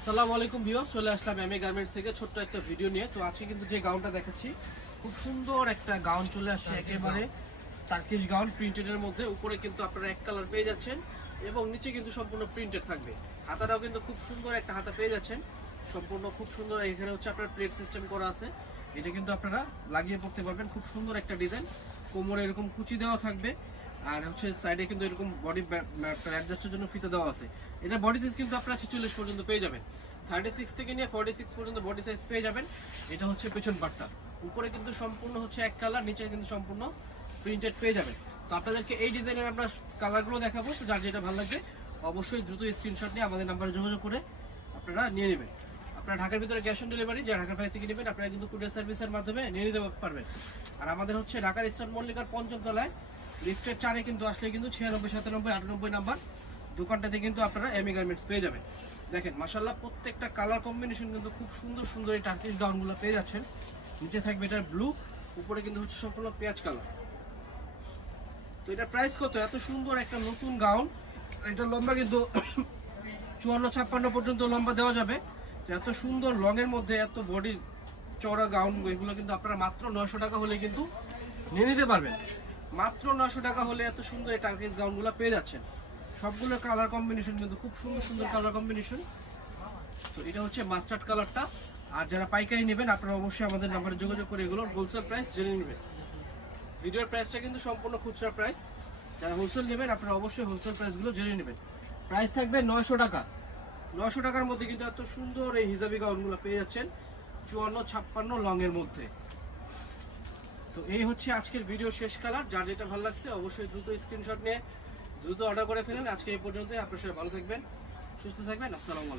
আসসালামু আলাইকুম ভিউয়ার চলে আসলাম এমএ গার্মেন্টস থেকে ছোট্ট একটা ভিডিও নিয়ে। তো আজকে কিন্তু যে গাউনটা দেখাচ্ছি খুব সুন্দর একটা গাউন চলে আসছে একেবারে টার্কিশ গাউন প্রিন্টেডের মধ্যে। উপরে কিন্তু আপনারা এক কালার পেয়ে যাচ্ছেন এবং নিচে কিন্তু সম্পূর্ণ প্রিন্টেড থাকবে। হাতাটাও কিন্তু খুব সুন্দর একটা হাতা পেয়ে যাচ্ছেন। সম্পূর্ণ খুব সুন্দর এখানে হচ্ছে আপনার প্লেট সিস্টেম করা আছে। এটা কিন্তু আপনারা লাগিয়ে পড়তে পারবেন। খুব সুন্দর একটা ডিজাইন কোমরে এরকম কুচি দেওয়া থাকবে। আর হচ্ছে সাইডে কিন্তু এরকম বডি অ্যাডজাস্টের জন্য ফিতে দেওয়া আছে। এটা বডি সাইজ কিন্তু আপনারা ছেচল্লিশ পর্যন্ত পেয়ে যাবেন। থার্টি সিক্স থেকে নিয়ে ফর্টি সিক্স পর্যন্ত বডি সাইজ পেয়ে যাবেন। এটা হচ্ছে পেছন পাটটা উপরে কিন্তু সম্পূর্ণ হচ্ছে এক কালার নিচে কিন্তু সম্পূর্ণ প্রিন্টেড পেয়ে যাবেন। তো আপনাদেরকে এই ডিজাইনের আমরা কালারগুলো দেখাবো, তো যার যেটা ভালো লাগবে, অবশ্যই দ্রুত স্ক্রিনশট নিয়ে আমাদের নাম্বারে যোগাযোগ করে আপনারা নিয়ে নেবেন। আপনারা ঢাকার ভিতরে ক্যাশ অন ডেলিভারি যারা ঢাকার বাইরে থেকে নেবেন, আপনারা কিন্তু কুরিয়ার সার্ভিসের মাধ্যমে নিয়ে নিতে পারবেন। আর আমাদের হচ্ছে ঢাকার ইস্টার্ন মল্লিকার পঞ্চম তলায় লিফটের চারে কিন্তু আসলে কিন্তু ছিয়ানব্বই, সাতানব্বই, আটানব্বই নাম্বার দোকানটাতে কিন্তু আপনারা এমি গার্মেন্টস পেয়ে যাবেন। দেখেন মাসাল্লাহ প্রত্যেকটা কালার কম্বিনেশন কিন্তু খুব সুন্দর সুন্দর এই টার্কিশ গাউনগুলো পেয়ে যাচ্ছেন। নিচে থাকবে এটার ব্লু উপরে কিন্তু হচ্ছে সম্পূর্ণ পেঁয়াজ কালার তো এটা প্রাইস কত? এত সুন্দর একটা নতুন গাউন এটা লম্বা কিন্তু চুয়ান্ন, ছাপ্পান্ন পর্যন্ত লম্বা দেওয়া যাবে। তো এত সুন্দর লং এর মধ্যে এত বডি চওড়া গাউন এগুলো কিন্তু আপনারা মাত্র নয়শো টাকা হলে কিন্তু নিয়ে নিতে পারবেন। মাত্র নশো টাকা হলে এত সুন্দর এই টার্কিস গাউনগুলো পেয়ে যাচ্ছেন। সবগুলো কালার কম্বিনেশন কিন্তু খুব সুন্দর সুন্দর কালার কম্বিনেশন তো এটা হচ্ছে মাস্টার্ড কালারটা আর যারা পাইকারি নেবেন, আপনারা অবশ্যই আমাদের নাম্বারে যোগাযোগ করে এগুলোর হোলসেল প্রাইস জেনে নেবেন। ভিডিওর প্রাইসটা কিন্তু সম্পূর্ণ খুচরা প্রাইস যারা হোলসেল নেবেন, আপনারা অবশ্যই হোলসেল প্রাইসগুলো জেনে নেবেন। প্রাইস থাকবে নয়শো টাকা। নয়শো টাকার মধ্যে কিন্তু এত সুন্দর এই হিজাবি গাউনগুলো পেয়ে যাচ্ছেন। চুয়ান্ন, ছাপ্পান্ন লং এর মধ্যে। তো এই হচ্ছে আজকের ভিডিও শেষ কালার যার যেটা ভালো লাগছে অবশ্যই দ্রুত স্ক্রিনশট নিয়ে, দ্রুত অর্ডার করে ফেলেন। আজকে এই পর্যন্তই। আপনার সবাই ভালো থাকবেন, সুস্থ থাকবেন। আসসালামু আলাইকুম।